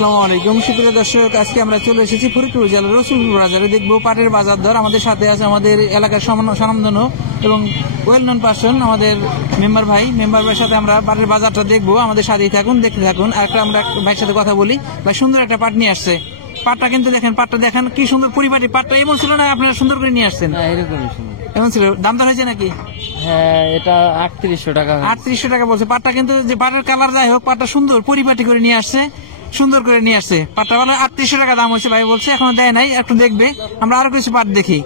আসসালামু আলাইকুম সুপ্রিয় দর্শক, আজকে আমরা চলে এসেছি ফরিদপুর জেলার রসুলপুর বাজারে। দেখবো পাটের বাজার দর। আমাদের সাথে আছে আমাদের এলাকার স্বনামধন্য এবং ওয়েল নন পার্সন আমাদের মেম্বার ভাইয়ের সাথে আমরা পাটের বাজারটা দেখবো। আমাদের সাথেই থাকুন, দেখতে থাকুন। আর একটা আমরা ভাইয়ের সাথে কথা বলি। ভাই সুন্দর একটা পাট নিয়ে আসছে। পাটটা কিন্তু দেখেন, পাটটা দেখেন কি সুন্দর পরিপাটি। পাটটা এমন ছিল না আপনারা সুন্দর করে নিয়ে আসছেন? এমন ছিল। দাম দর হয়েছে নাকি? হ্যাঁ, এটা 3800 টাকা। 3800 টাকা বলছে। পাটটা কিন্তু যে পাটের কালার যাই হোক, পাটটা সুন্দর পরিপাটি করে নিয়ে আসছে, সুন্দর করে নিয়ে আসছে। পাটটা মানে 3800 টাকা দাম হয়েছে ভাই বলছে, এখনো দেয় নাই, একটু দেখবে। আমরা আরো কিছু পাট দেখি।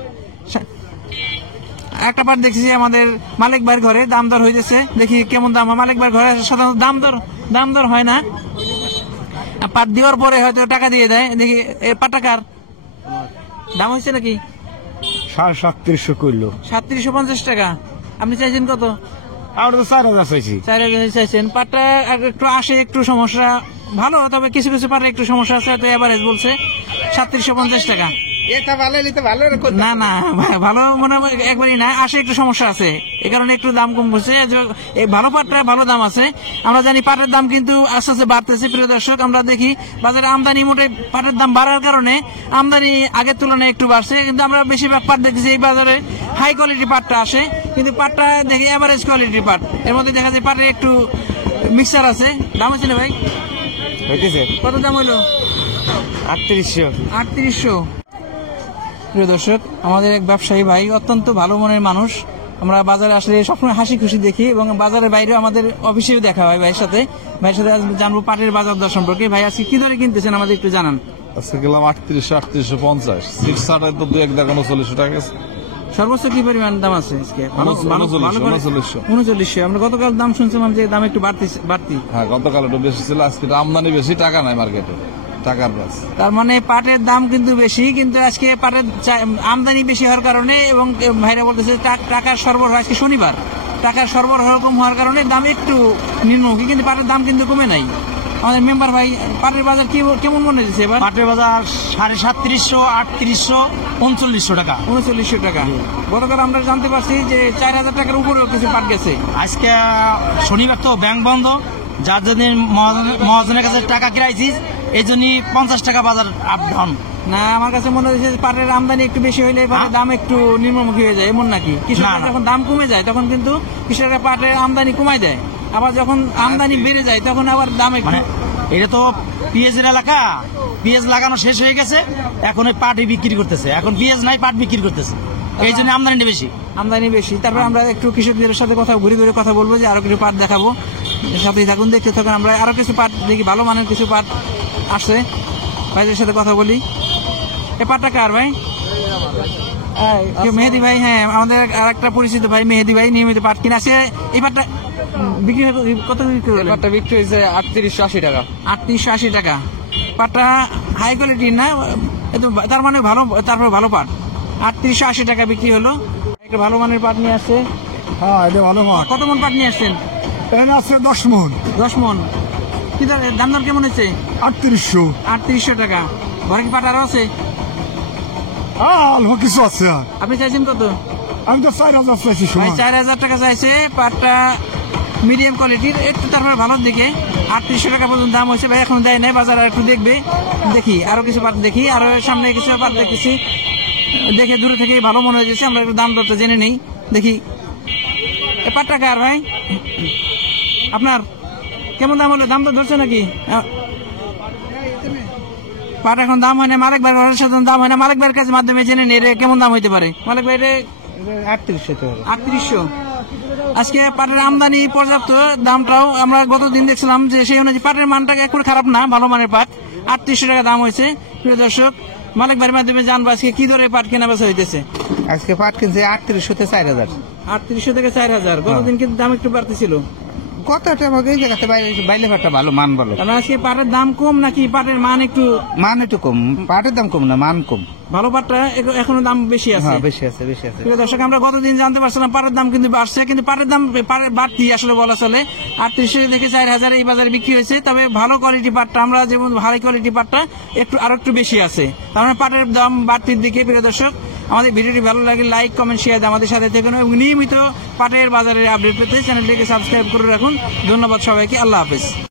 একটা পাট দেখছি আমাদের মালিক ভাইয়ের ঘরে, দাম দর হয়েছে, দেখি কেমন দাম। মালিক ভাইয়ের ঘরে সাধারণত দাম দর হয় না, পাট দেওয়ার পরে হয়তো টাকা দিয়ে দেয়। দেখি পাটটা কার দাম হয়েছে নাকি? 3750 করলো। 3750 টাকা। আপনি চাইছেন কত? আমরা তো 4000 চাইছি। 4000 চাইছেন। পাটটা একটু আসে, একটু সমস্যা ভালো, তবে কিছু কিছু পাটে একটু সমস্যা আছে। তো এভারেজ বলছে 3750 টাকা। এটা ভালো নিতে ভালো না না ভালো মনে হয় একবারই না, আসে একটু সমস্যা আছে, এই কারণে একটু দাম কম করছে। ভালো পাটটা ভালো দাম আছে। আমরা জানি পাটের দাম কিন্তু আস্তে আস্তে বাড়তেছে। প্রিয় দর্শক, আমরা দেখি বাজারে আমদানি মোটে পাটের দাম বাড়ার কারণে আমদানি আগের তুলনায় একটু বাড়ছে, কিন্তু আমরা বেশিরভাগ পাট দেখছি এই বাজারে হাই কোয়ালিটি পাটটা আসে, কিন্তু পাটটা দেখি এভারেজ কোয়ালিটি পাট। এর মধ্যে দেখা যায় পাটের একটু মিক্সার আছে। দাম হচ্ছে না ভাই? হইতেছে কত দাম হলো? 3800। প্রিয় দর্শক, আমাদের এক ব্যবসায়ী ভাই, অত্যন্ত ভালো মনের মানুষ। আমরা বাজারে আসলে সবসময় হাসি খুশি দেখি, এবং বাজারের বাইরেও আমাদের অফিসেও দেখা হয় ভাইয়ের সাথে জানবো পাটের বাজার দর সম্পর্কে। ভাই আজকে কি ধরে কিনতেছেন আমাদের একটু জানান। আজকে গেলাম 3850। 6 তো 2-1 টাকা 39 টাকা গেছে। সর্বোচ্চ কি পরিমাণ দাম আছে আজকে? 3900। আমরা গতকাল দাম শুনছিলাম যে দাম একটু বাড়তি। হ্যাঁ, গতকাল একটু বেশি ছিল, আজকে আমদানি বেশি, টাকা নাই মার্কেটে, টাকার বাস। তার মানে পাটের দাম কিন্তু বেশি, কিন্তু আজকে পাটের আমদানি বেশি হওয়ার কারণে, এবং ভাইরা বলতেছে টাকার সরবরাহ, আজকে শনিবার, টাকার সরবরাহ কম হওয়ার কারণে দাম একটু নিম্নমুখী, কিন্তু পাটের দাম কিন্তু কমে নাই। আমাদের মেম্বার ভাই, পাটের বাজার কেমন মনে হচ্ছে এবার? পাটের বাজার 3750, 3800, 3900 টাকা। 3900 টাকা। গতকাল আমরা জানতে পারছি যে 4000 টাকার উপরেও কিছু পাট গেছে। আজকে শনিবার তো ব্যাংক বন্ধ, যার জন্য মহাজনের কাছে টাকা কিরাইছিস, এই জন্য 50 টাকা বাজার আপ ডাউন। না, আমার কাছে মনে হচ্ছে পাটের আমদানি একটু বেশি হইলে পাটের দাম একটু নিম্নমুখী হয়ে যায়, এমন নাকি? কৃষকরা যখন দাম কমে যায় তখন কিন্তু কৃষকরা পাটের আমদানি কমায় দেয়, আবার যখন আমদানি বেড়ে যায় তখন আবার দাম একটু। এটা তো পেঁয়াজের এলাকা, পেঁয়াজ লাগানো শেষ হয়ে গেছে, এখন ওই পাটই বিক্রি করতেছে। এখন পেঁয়াজ নাই, পাট বিক্রি করতেছে, এই জন্য আমদানি বেশি। তারপর আমরা একটু কৃষকদের সাথে ঘুরে ঘুরে কথা বলবো, যে আরো কিছু পাট দেখাবো, সাথেই থাকুন, দেখতে থাকুন। আমরা আরো কিছু পাট দেখি, ভালো মানের কিছু পাট আসছে, ভাইদের সাথে কথা বলি। এই পাটটা কার ভাই? মেহেদি ভাই। হ্যাঁ, আমাদের আর একটা পরিচিত ভাই মেহেদি ভাই, নিয়মিত পাট কিনে আসে। এই পাটটা বিক্রি কত বিক্রি হলো? পাটটা বিক্রি হয়েছে 3880 টাকা। 3880 টাকা। পাটটা হাই কোয়ালিটির না, তার মানে ভালো, তারপর ভালো পাট। 3880 টাকা বিক্রি হলো। একটা ভালো মানের পাট নিয়ে আসছে। হ্যাঁ, এটা ভালো মাছ। কত মন পাট নিয়ে আসছেন? এখানে আছে 10 মন। 10 মন। কি দাম দর কেমন হচ্ছে? 3800 টাকা। ঘরে কি পাট আরো আছে? অল্প কিছু আছে। আপনি চাইছেন কত? আমি তো 4000 চাইছি। 4000 টাকা চাইছে। পাটটা মিডিয়াম কোয়ালিটির, একটু তারপরে ভালোর দিকে। 3800 টাকা পর্যন্ত দাম হয়েছে ভাই, এখন দেয় নাই। বাজার আর একটু দেখবে, দেখি আরো কিছু পাট দেখি। আরো সামনে কিছু পাট দেখতেছি, দেখে দূরে থেকে ভালো মনে হয়েছে। আমরা একটু দাম দরটা জেনে নেই, দেখি। এ পাটটা কার ভাই? আপনার? কেমন দাম হলো? দাম তো ধরছে নাকি? পাট এখন দাম হয় না, মালিক ভাইয়ের সাথে দাম হয় না। মালিক ভাইয়ের কাছে মাধ্যমে জেনে নেই কেমন দাম হইতে পারে। মালিক ভাই 3800। আজকে পাটের আমদানি পর্যাপ্ত, দামটাও আমরা গতদিন দেখছিলাম যে সেই অনুযায়ী পাটের মানটা একটু খারাপ না, ভালো মানের পাট। 3800 টাকা দাম হয়েছে। প্রিয় দর্শক, মালিক ভাইয়ের মাধ্যমে জানবো আজকে কি ধরে পাট কেনা বেচা হইতেছে। আজকে পাট কিনছে 3800 থেকে 4000। 3800 থেকে 4000। গতদিন কিন্তু দাম একটু বাড়তেছিল। কতটা আমাকে এই জায়গাতে বাইলে পাটটা ভালো, মান ভালো। আজকে পাটের দাম কম নাকি পাটের মান একটু? মান একটু কম। পাটের দাম কম না, মান কম। ভালো পাটটা এখনো দাম বেশি আছে। বেশি আছে। প্রিয় দর্শক, আমরা গতদিন জানতে পারছিলাম পাটের দাম কিন্তু বাড়ছে, কিন্তু পাটের দাম বাড়তি আসলে বলা চলে। 3800 থেকে 4000 এই বাজারে বিক্রি হয়েছে। তবে ভালো কোয়ালিটি পাটটা, আমরা যেমন হাই কোয়ালিটি পাটটা আরো একটু বেশি আছে। তার মানে পাটের দাম বাড়তির দিকে। প্রিয় দর্শক, আমাদের ভিডিওটি ভালো লাগে লাইক, কমেন্ট, শেয়ার দিয়ে আমাদের সাথে থাকুন, এবং নিয়মিত পাটের বাজারের আপডেট পেতে চ্যানেলটিকে সাবস্ক্রাইব করে রাখুন। ধন্যবাদ সবাইকে। আল্লাহ হাফেজ।